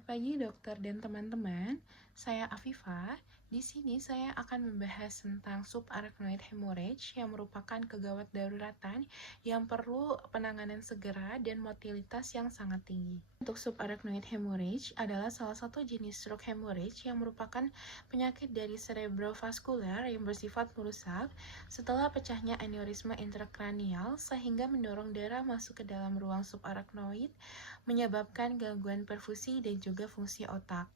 Selamat pagi dokter dan teman-teman. Saya Afifa. Di sini saya akan membahas tentang subarachnoid hemorrhage yang merupakan kegawat daruratan yang perlu penanganan segera dan motilitas yang sangat tinggi. Untuk subarachnoid hemorrhage adalah salah satu jenis stroke hemorrhage yang merupakan penyakit dari cerebrovaskular yang bersifat merusak setelah pecahnya aneurisma intrakranial sehingga mendorong darah masuk ke dalam ruang subarachnoid, menyebabkan gangguan perfusi dan juga fungsi otak.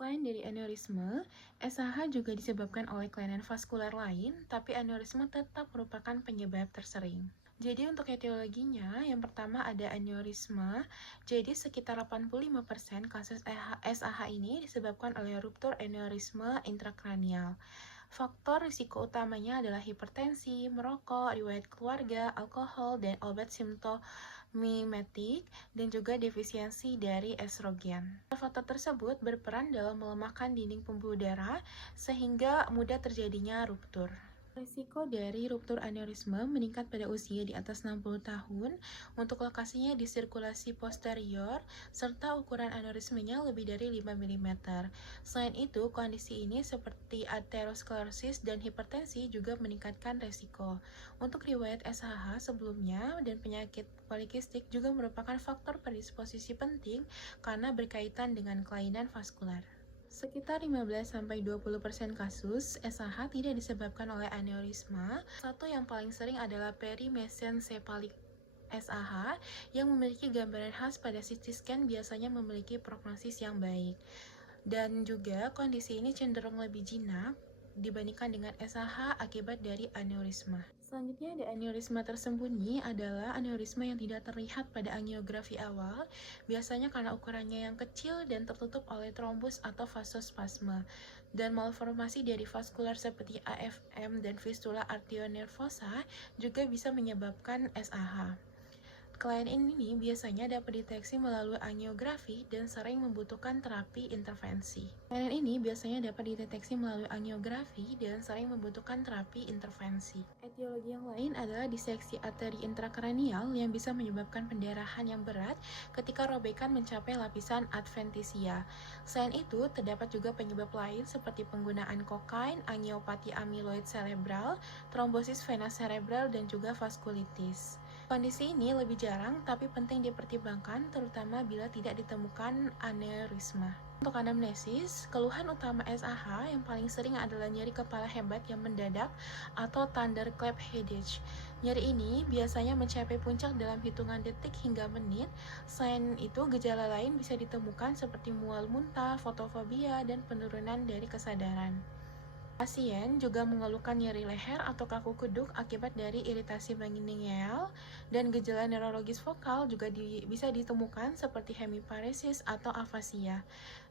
Selain dari aneurisme, SAH juga disebabkan oleh kelainan vaskular lain, tapi aneurisme tetap merupakan penyebab tersering. Jadi untuk etiologinya, yang pertama ada aneurisme. Jadi sekitar 85% kasus SAH ini disebabkan oleh ruptur aneurisme intrakranial. Faktor risiko utamanya adalah hipertensi, merokok, riwayat keluarga, alkohol, dan obat simptomatik, dan juga defisiensi dari estrogen. Faktor tersebut berperan dalam melemahkan dinding pembuluh darah sehingga mudah terjadinya ruptur. Risiko dari ruptur aneurisme meningkat pada usia di atas 60 tahun untuk lokasinya di sirkulasi posterior serta ukuran aneurismenya lebih dari 5 mm. Selain itu, kondisi ini seperti aterosklerosis dan hipertensi juga meningkatkan risiko. Untuk riwayat SHH sebelumnya dan penyakit polikistik juga merupakan faktor predisposisi penting karena berkaitan dengan kelainan vaskular. Sekitar 15-20% kasus SAH tidak disebabkan oleh aneurisma. Satu yang paling sering adalah perimesencephalic SAH yang memiliki gambaran khas pada CT scan biasanya memiliki prognosis yang baik. Dan juga kondisi ini cenderung lebih jinak dibandingkan dengan SAH akibat dari aneurisma. Selanjutnya ada aneurisma tersembunyi adalah aneurisma yang tidak terlihat pada angiografi awal, biasanya karena ukurannya yang kecil dan tertutup oleh trombus atau vasospasma. Dan malformasi dari vaskular seperti AFM dan fistula arterionervosa juga bisa menyebabkan SAH. Kelainan ini biasanya dapat dideteksi melalui angiografi dan sering membutuhkan terapi intervensi. Kelainan ini biasanya dapat dideteksi melalui angiografi dan sering membutuhkan terapi intervensi. Etiologi yang lain adalah diseksi arteri intrakranial yang bisa menyebabkan pendarahan yang berat ketika robekan mencapai lapisan adventitia. Selain itu, terdapat juga penyebab lain seperti penggunaan kokain, angiopati amiloid cerebral, trombosis vena cerebral, dan juga vaskulitis. Kondisi ini lebih jarang tapi penting dipertimbangkan terutama bila tidak ditemukan aneurisma. Untuk anamnesis, keluhan utama SAH yang paling sering adalah nyeri kepala hebat yang mendadak atau thunderclap headache. Nyeri ini biasanya mencapai puncak dalam hitungan detik hingga menit. Selain itu, gejala lain bisa ditemukan seperti mual muntah, fotofobia, dan penurunan dari kesadaran. Pasien juga mengeluhkan nyeri leher atau kaku kuduk akibat dari iritasi meningeal dan gejala neurologis vokal juga bisa ditemukan seperti hemiparesis atau afasia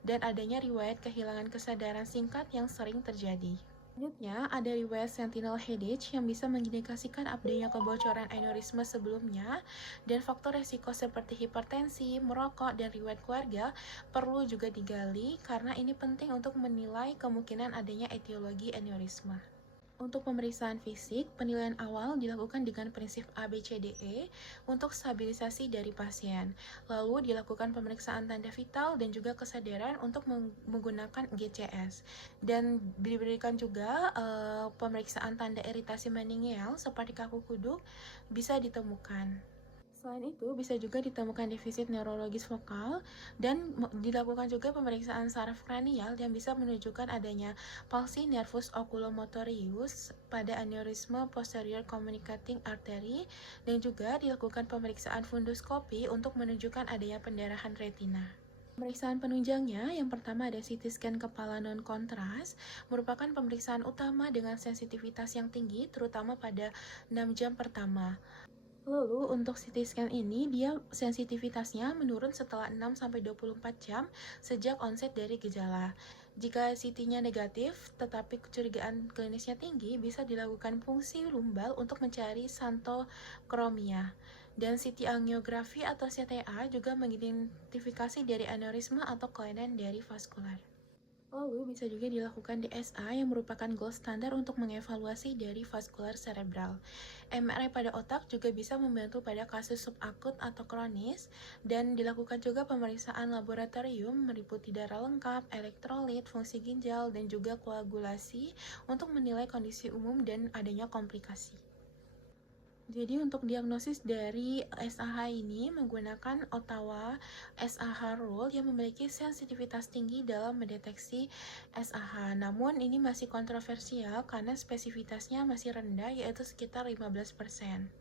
dan adanya riwayat kehilangan kesadaran singkat yang sering terjadi. Selanjutnya, ada riwayat sentinel headache yang bisa mengindikasikan adanya kebocoran aneurisma sebelumnya dan faktor resiko seperti hipertensi, merokok, dan riwayat keluarga perlu juga digali karena ini penting untuk menilai kemungkinan adanya etiologi aneurisma. Untuk pemeriksaan fisik, penilaian awal dilakukan dengan prinsip ABCDE untuk stabilisasi dari pasien. Lalu dilakukan pemeriksaan tanda vital dan juga kesadaran untuk menggunakan GCS. Dan diberikan juga pemeriksaan tanda iritasi meningeal seperti kaku kuduk bisa ditemukan. Selain itu, bisa juga ditemukan defisit neurologis vokal dan dilakukan juga pemeriksaan saraf kranial yang bisa menunjukkan adanya palsi nervus oculomotorius pada aneurisme posterior communicating artery dan juga dilakukan pemeriksaan fundoskopi untuk menunjukkan adanya pendarahan retina. Pemeriksaan penunjangnya, yang pertama ada CT scan kepala non-kontras, merupakan pemeriksaan utama dengan sensitivitas yang tinggi, terutama pada 6 jam pertama. Lalu untuk CT scan ini dia sensitivitasnya menurun setelah 6-24 jam sejak onset dari gejala. Jika CT-nya negatif tetapi kecurigaan klinisnya tinggi, bisa dilakukan fungsi lumbal untuk mencari santokromia. Dan CT angiografi atau CTA juga mengidentifikasi dari aneurisma atau kelainan dari vaskular. Lalu bisa juga dilakukan DSA yang merupakan gold standar untuk mengevaluasi dari vaskular cerebral. MRI pada otak juga bisa membantu pada kasus subakut atau kronis dan dilakukan juga pemeriksaan laboratorium meliputi darah lengkap, elektrolit, fungsi ginjal, dan juga koagulasi untuk menilai kondisi umum dan adanya komplikasi. Jadi untuk diagnosis dari SAH ini menggunakan Ottawa SAH Rule yang memiliki sensitivitas tinggi dalam mendeteksi SAH. Namun ini masih kontroversial karena spesifitasnya masih rendah yaitu sekitar 15%.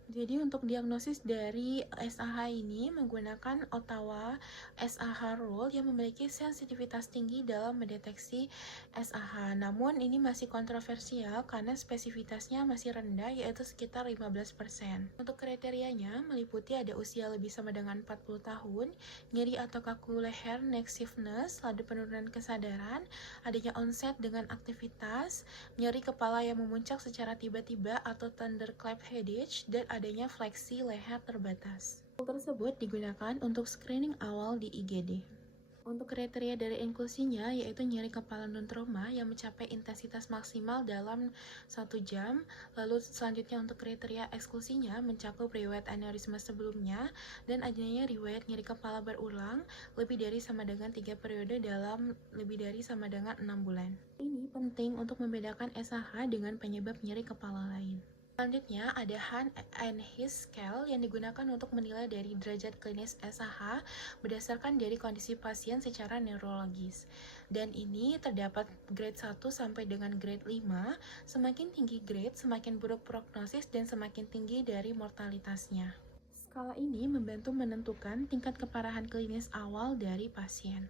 Jadi untuk diagnosis dari SAH ini menggunakan Ottawa SAH Rule yang memiliki sensitivitas tinggi dalam mendeteksi SAH. Namun ini masih kontroversial karena spesifitasnya masih rendah yaitu sekitar 15%. Untuk kriterianya meliputi ada usia lebih sama dengan 40 tahun, nyeri atau kaku leher, neck stiffness, laju penurunan kesadaran, adanya onset dengan aktivitas, nyeri kepala yang memuncak secara tiba-tiba atau thunderclap headache, dan adanya fleksi leher terbatas. Hal tersebut digunakan untuk screening awal di IGD. Untuk kriteria dari inklusinya yaitu nyeri kepala non-trauma yang mencapai intensitas maksimal dalam 1 jam. Lalu selanjutnya untuk kriteria eksklusinya mencakup riwayat aneurisma sebelumnya dan adanya riwayat nyeri kepala berulang lebih dari sama dengan 3 periode dalam lebih dari sama dengan 6 bulan. Ini penting untuk membedakan SAH dengan penyebab nyeri kepala lain. Selanjutnya ada Han and His Scale yang digunakan untuk menilai dari derajat klinis SAH berdasarkan dari kondisi pasien secara neurologis. Dan ini terdapat grade 1 sampai dengan grade 5. Semakin tinggi grade, semakin buruk prognosis dan semakin tinggi dari mortalitasnya. Skala ini membantu menentukan tingkat keparahan klinis awal dari pasien.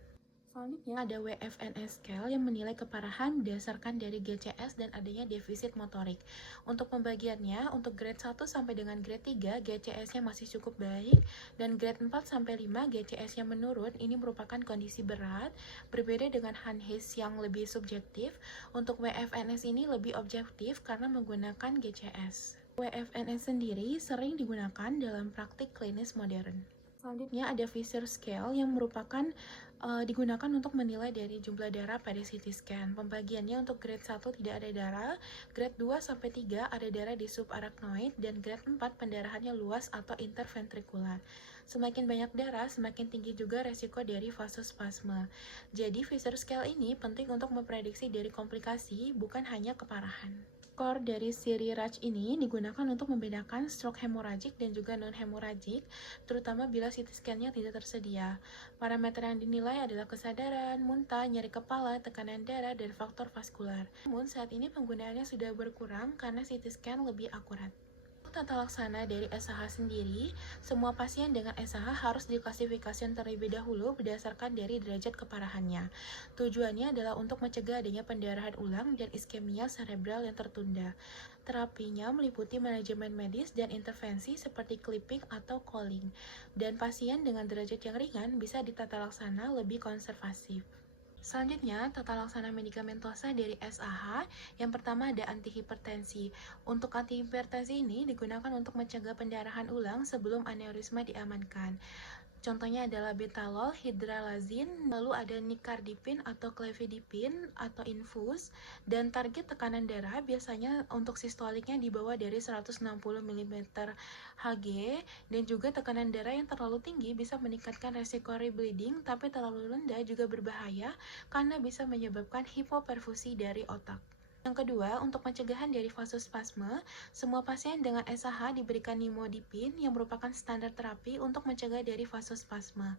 Selanjutnya ada WFNS Scale yang menilai keparahan berdasarkan dari GCS dan adanya defisit motorik. Untuk pembagiannya, untuk grade 1 sampai dengan grade 3, GCS-nya masih cukup baik, dan grade 4 sampai 5, GCS-nya menurun. Ini merupakan kondisi berat, berbeda dengan HANHIS yang lebih subjektif. Untuk WFNS ini lebih objektif karena menggunakan GCS. WFNS sendiri sering digunakan dalam praktik klinis modern. Selanjutnya ada Fisher Scale yang merupakan digunakan untuk menilai dari jumlah darah pada CT scan. Pembagiannya untuk grade 1 tidak ada darah, grade 2 sampai 3 ada darah di subarachnoid, dan grade 4 pendarahannya luas atau interventrikular. Semakin banyak darah, semakin tinggi juga resiko dari vasospasme. Jadi Fisher Scale ini penting untuk memprediksi dari komplikasi, bukan hanya keparahan. Skor dari siri Raj ini digunakan untuk membedakan stroke hemoragik dan juga non-hemoragik, terutama bila CT scan-nya tidak tersedia. Parameter yang dinilai adalah kesadaran, muntah, nyeri kepala, tekanan darah, dan faktor vaskular. Namun saat ini penggunaannya sudah berkurang karena CT scan lebih akurat. Tata laksana dari SAH sendiri, semua pasien dengan SAH harus diklasifikasi terlebih dahulu berdasarkan dari derajat keparahannya. Tujuannya adalah untuk mencegah adanya pendarahan ulang dan iskemia cerebral yang tertunda. Terapinya meliputi manajemen medis dan intervensi seperti clipping atau calling. Dan pasien dengan derajat yang ringan bisa ditata laksana lebih konservatif. Selanjutnya, tata laksana medikamentosa dari SAH. Yang pertama ada antihipertensi. Untuk antihipertensi ini digunakan untuk mencegah pendarahan ulang sebelum aneurisma diamankan. Contohnya adalah betalol, hidralazin, lalu ada nicardipin atau clefidipin atau infus, dan target tekanan darah biasanya untuk sistoliknya di bawah dari 160 mm Hg, dan juga tekanan darah yang terlalu tinggi bisa meningkatkan resiko rebleeding, tapi terlalu rendah juga berbahaya karena bisa menyebabkan hipoperfusi dari otak. Yang kedua, untuk pencegahan dari vasospasme, semua pasien dengan SAH diberikan nimodipin yang merupakan standar terapi untuk mencegah dari vasospasme.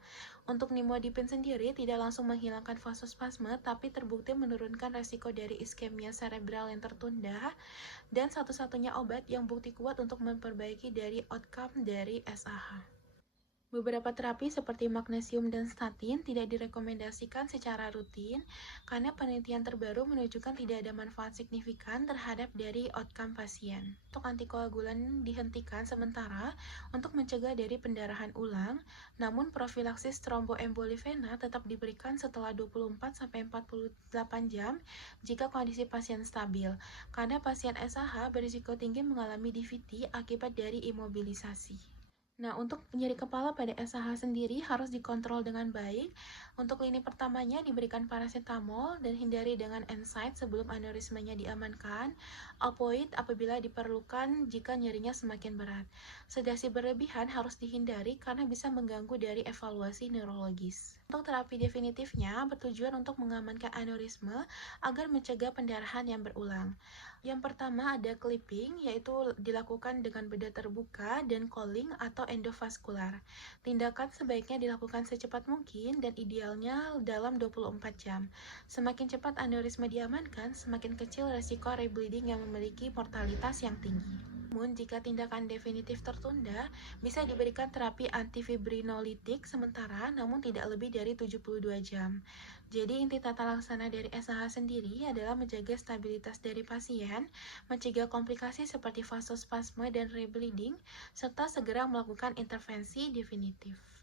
Untuk nimodipin sendiri tidak langsung menghilangkan vasospasme, tapi terbukti menurunkan resiko dari iskemia cerebral yang tertunda, dan satu-satunya obat yang bukti kuat untuk memperbaiki dari outcome dari SAH. Beberapa terapi seperti magnesium dan statin tidak direkomendasikan secara rutin karena penelitian terbaru menunjukkan tidak ada manfaat signifikan terhadap dari outcome pasien. Untuk antikoagulan dihentikan sementara untuk mencegah dari pendarahan ulang, namun profilaksis tromboemboli vena tetap diberikan setelah 24-48 jam jika kondisi pasien stabil, karena pasien SAH berisiko tinggi mengalami DVT akibat dari imobilisasi. Nah, untuk nyeri kepala pada SAH sendiri harus dikontrol dengan baik. Untuk lini pertamanya diberikan paracetamol dan hindari dengan NSAID sebelum aneurismanya diamankan. Opioid apabila diperlukan jika nyerinya semakin berat. Sedasi berlebihan harus dihindari karena bisa mengganggu dari evaluasi neurologis. Untuk terapi definitifnya bertujuan untuk mengamankan aneurisme agar mencegah pendarahan yang berulang. Yang pertama ada clipping, yaitu dilakukan dengan bedah terbuka dan calling atau endovaskular. Tindakan sebaiknya dilakukan secepat mungkin dan idealnya dalam 24 jam. Semakin cepat aneurisma diamankan, semakin kecil resiko rebleeding yang memiliki mortalitas yang tinggi. Namun, jika tindakan definitif tertunda, bisa diberikan terapi antifibrinolitik sementara namun tidak lebih dari 72 jam. Jadi, inti tata laksana dari SAH sendiri adalah menjaga stabilitas dari pasien, mencegah komplikasi seperti vasospasme dan rebleeding, serta segera melakukan intervensi definitif.